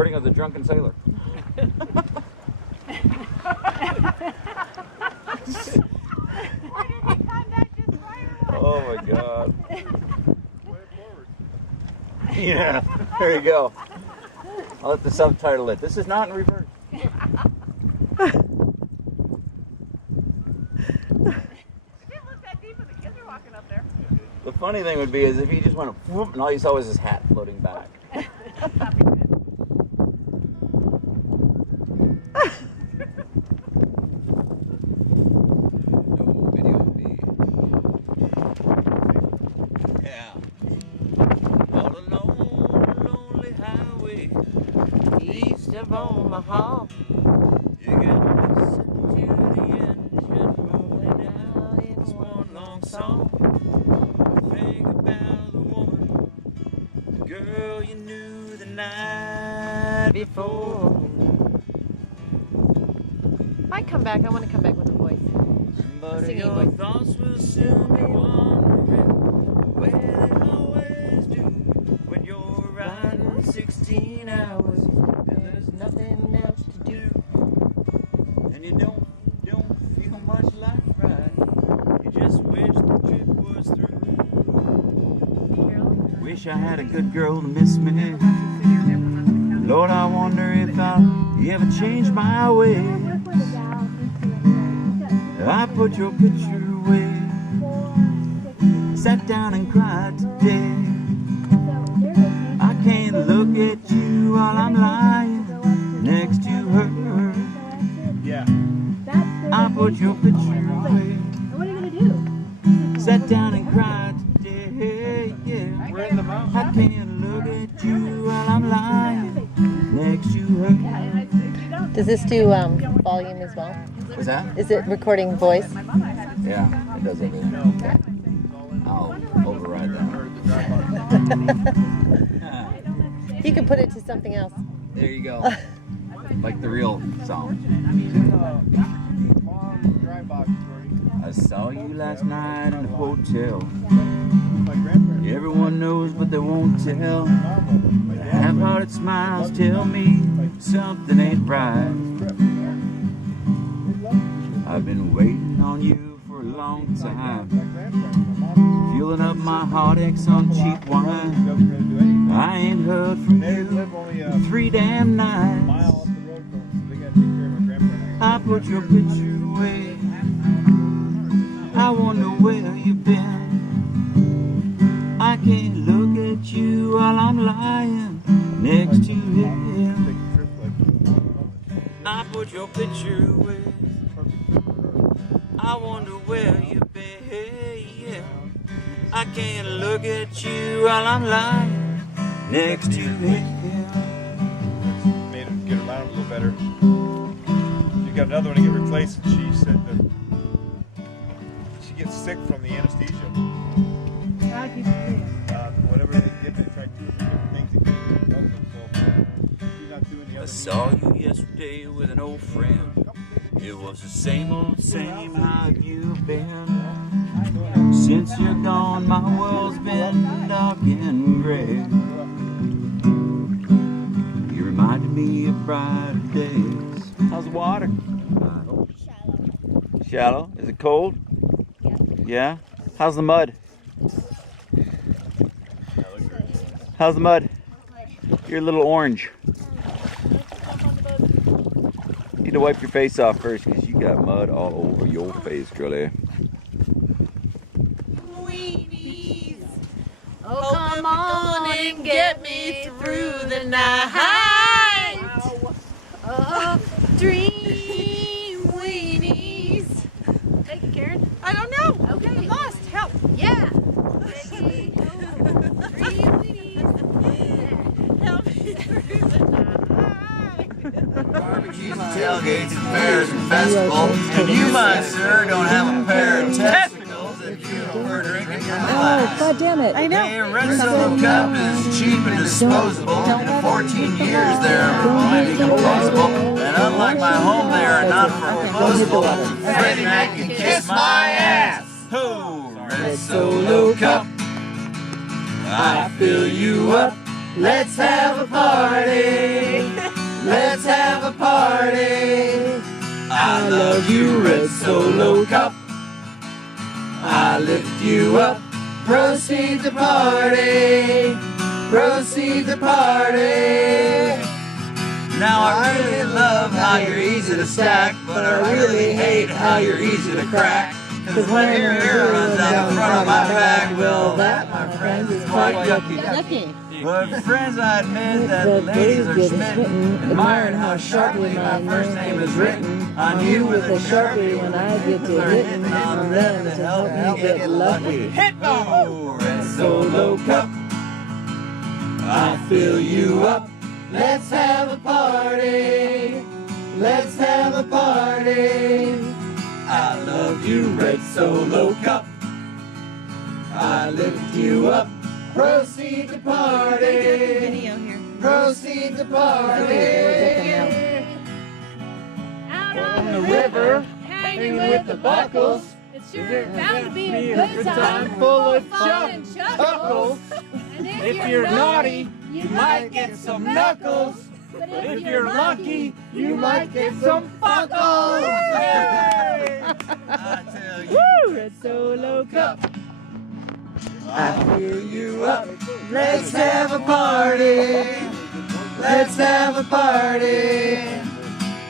Recording of the drunken sailor. Oh my God. Yeah, there you go. I'll let the subtitle it. This is not in reverse. The funny thing would be is if he just went whoop and all you saw was his hat floating back. No video of me. Yeah. All alone, lonely highway, east of Omaha. You gotta listen to the engine rolling out. It's one long song. Think about the woman, the girl you knew the night before. Might come back. I want to come back with a voice. But Singing your voice. thoughts will soon be wandering where they always do when you're riding 16 hours and there's nothing else to do, and you don't feel much like riding. You just wish the trip was through. Wish I had a good girl to miss me. Lord, I wonder if I'll ever change my ways. I put your picture away, sat down and cried today. I can't look at you while I'm lying next to her. Yeah. I put your picture away, What are you gonna do? sat down and cried today. Yeah. We're in the mountains. I can't look at you while I'm lying next to her. Does this do volume as well? What's that? Is it recording voice? Yeah, it does everything. Okay. I'll override that. You can put it to something else. There you go. Like the real song. I saw you last night in the hotel. Everyone knows but they won't tell. Half-hearted smiles tell me something ain't right. I've been waiting on you for a long time, fueling up my heartaches on cheap wine. I ain't heard from you in 3 damn nights. I put your picture away, I wonder where you've been. I can't look at you while I'm lying next to him. I put your picture away, I wonder where you've been. I can't look at you while I'm lying next to him. Made him get her line a little better. She got another one to get replaced, and she said that she gets sick from the anesthesia. Whatever they give, they try 2 or 3 different things to get it so she's not doing the other. I saw you yesterday with an old friend. It was the same old same, how have you been? Since you're gone, my world's been dark and gray. You reminded me of brighter days. How's the water? Shallow. Is it cold? Yeah. How's the mud? How's the mud? You're a little orange. You need to wipe your face off first because you got mud all over your face, girlie. Weenies. Oh, come on and get me through the night. Oh, dream weenies. Thank you, Karen. I don't know. Okay. I'm lost. Help. Yeah. Dream weenies. Help me through the night. Barbecues and tailgates and fairs and festivals. And you, my sir, don't have a pair of testicles if you were drinking your glass. God damn it. I know. A red solo cup is cheap and disposable. In 14 years, they're fully compostable. And unlike my home, they are not proposable. Freddie Mac can kiss my ass. Ho! Red solo cup, I fill you up. Let's have a party. party. I love you, Red Solo Cup. I lift you up. Proceed to party. Proceed to party. Now I really love how you're easy to stack, but I really hate how you're easy to crack. Cause when your hair runs out the front of my back, well that, my friends, is quite yucky. But friends, I admit that the ladies are smitten, admiring how sharply my first name is written on you with a Sharpie when I get to hitting on them to help me get lucky. Hit oh, Red Solo Cup, I fill you up. Let's have a party. Let's have a party. I love you, Red Solo Cup. I lift you up. Proceed to party. Proceed to party. Out on the river, hanging with the buckles. It's sure bound to be a good time, full of fun and chuckles. And If you're naughty, you might get some knuckles. But If you're lucky, you might get some fuckles. Hey! I tell you, Woo! Red Solo Cup. I fill you up. Let's have a party. Let's have a party.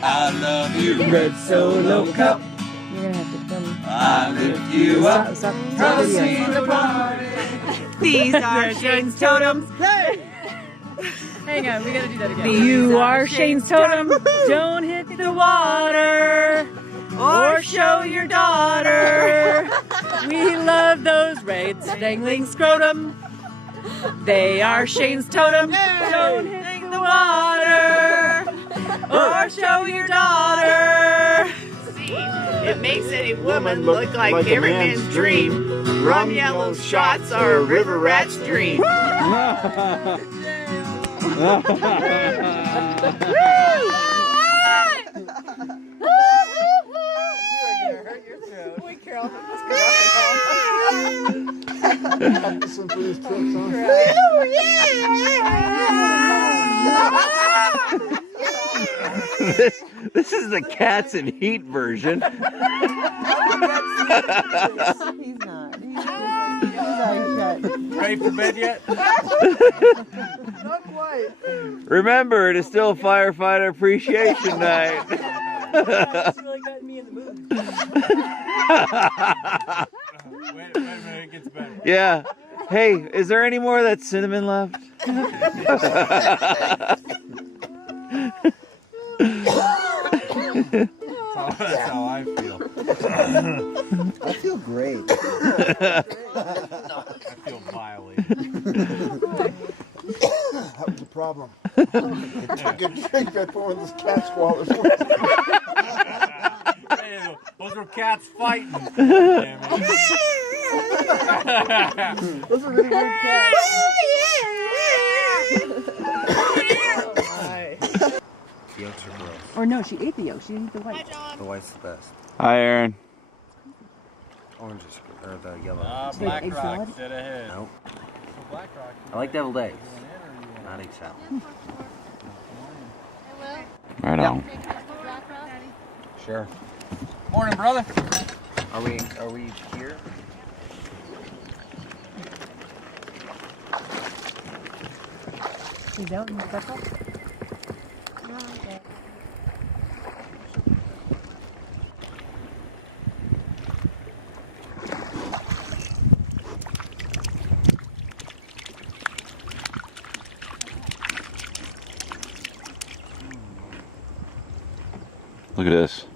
I love you, Red Solo Cup. You're gonna have to film. I lift you up. Stop Proceed to party. These are Shane's totems. Hang on, we gotta do that again. You are Shane's totem. Don't hit the water or show your daughter. We love those red dangling scrotum. They are Shane's totem. Don't hit the water or show your daughter. It makes any woman look like every man's dream. Rum yellow shots are a river rat's dream. This is the cats in heat version. He's not. He's eyes shut. Ready for bed yet? Not quite. Remember, it is still Firefighter Appreciation Night. It's really got me in the mood. Wait a minute, it gets better. Yeah. Hey, is there any more of that cinnamon left? That's how I feel. I feel great. I feel violated. That was the problem. It took a drink before one of those cat squallers. Hey, those were cats fighting. Damn it. Those are really weird cats. The yolks are gross. Or no, she ate the yolk. She didn't eat the white. The white's the best. Hi, Aaron. Orange is or the yellow. Black egg Rock, salad? dead ahead. Nope. Black Rock. I like deviled eggs, not egg salad. Right on. Sure. Morning, brother. Are we here? Is that what that's called? Look at this.